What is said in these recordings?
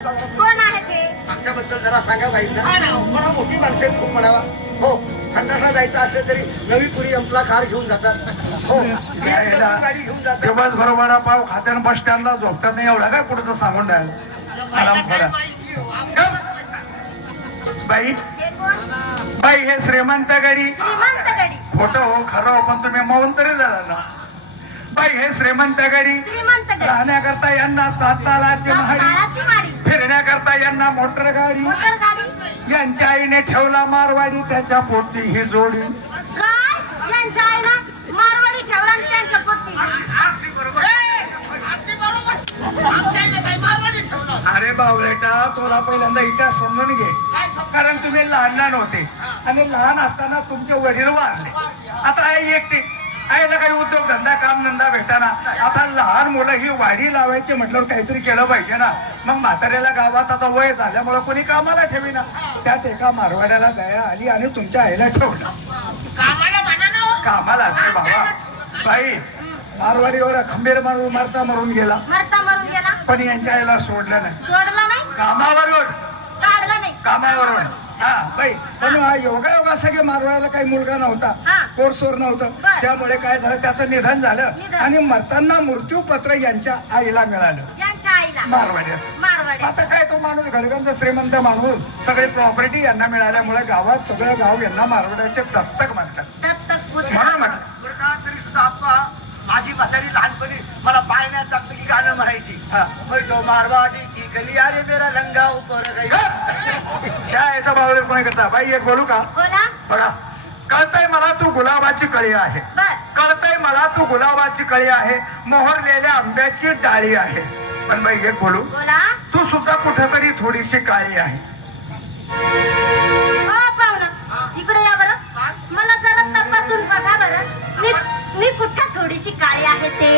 कोण आहे ते? आमच्याबद्दल जरा सांगा बाई ना. म्हणा मोठी माणसं आहेत खूप म्हणावा. हो, संडासला जायचं असलं तरी नवी पुरी अंपला कार घेऊन जातात. हो, गाडी घेऊन जातात. दिवसभर वडापाव खात्यानं बस स्टँडला झोपतात नाही एवढा काय कुठं सांगून द्यायला आराम करा. बाई हे कोण? बाई हे श्रीमंत गडी श्रीमंत गडी. खोटं हो खरं हो पण तुम्ही मौन तरी झाला ना. बाई हे श्रीमंत गडी श्रीमंत गडी. राहण्याकरता यांना 7 तालाची महाडी, काळाची माडी. फिरण्याकरता यांना मोटर गाडी, मोटर गाडी. यांच्या आईने ठेवला मारवाडी त्याच्या पोटची ही जोडी. काय? यांच्या आईला मारवाडी ठेवला आणि त्यांच्या पोटची. अरे बावलेटा तुला पहिल्यांदा इतिहास समजून घे. कारण तुम्ही लहान होते आणि लहान असताना तुमचे वडील वारले. आता आई एकटी आईला काही उद्योगधंदा कामधंदा भेटाना. आता लहान मुलं ही वाडी लावायची म्हटल्यावर काहीतरी केलं पाहिजे ना. मग म्हाताऱ्याला गावात आता वय झाल्यामुळे कोणी कामाला ठेवीना. त्यात एका मारवाड्याला दया आली आणि तुमच्या आईला ठेवलं कामाला. असते बाबा बाई मारवाडीवर खंबीर मारून मरून गेला मरता मरून गेला. पण यांच्या आईला सोडलं नाही. सोडला नाही. कामावरून काढला नाही. कामावरून. हा बाई पण योगा सगळे मारवाड्याला काही मुलगा नव्हता, हा. कोर्सवर नव्हतं. बर. त्यामुळे काय झालं त्याचं निधन झालं निधन. आणि मरताना मृत्यूपत्र यांच्या आईला मिळालं यांच्या आईला मारवाड्याचं. मारवाडी. आता काय तो माणूस घरगंज श्रीमंत माणूस सगळी प्रॉपर्टी यांना मिळाल्यामुळे गावात सगळं गाव यांना मारवाड्याचे दत्तक म्हणतात. दत्तक पुत्र. म्हणून म्हणतात. बरं का तरी सुद्धा आप्पा माझी म्हातारी लहानपणी मला पाळण्यात टाकलं की गाणं म्हणायची. हा. होय तो मारवाडी की गली अरे मेरा रंगा ऊपर गई. त्या याचा भावले कोणी करता. बाई एक बोलू का? बोला. बघा कळतंय मला तू गुलाबाची कळी आहे. बर. कळतंय मला तू गुलाबाची कळी आहे, मोहरलेल्या आंब्याची डाळी आहे. पण बाई एक बोलू, बोला. तू सुद्धा कुठेतरी थोडीशी काळी आहे. हो पाहुणा इकडे या बरं. मला जरा तपासून बघा बरं. मी कुठं थोडीशी काळी आहे ते.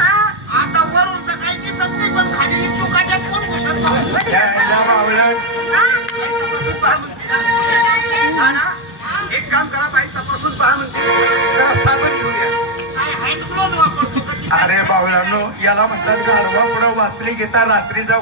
हा. आता वरून तर काही दिसत नाही पण खाली चुकाट्यात कोण घुसत त्या याला भावलं. हा? हा ना? एक काम करा बाई तपासून पहा म्हणते. जरा साबण घेऊन या. काय हँड ग्लोव्ह वापरतो का ती? अरे बावळांनो याला म्हणतात गारवा पुढं वाचली गीता रात्रीचा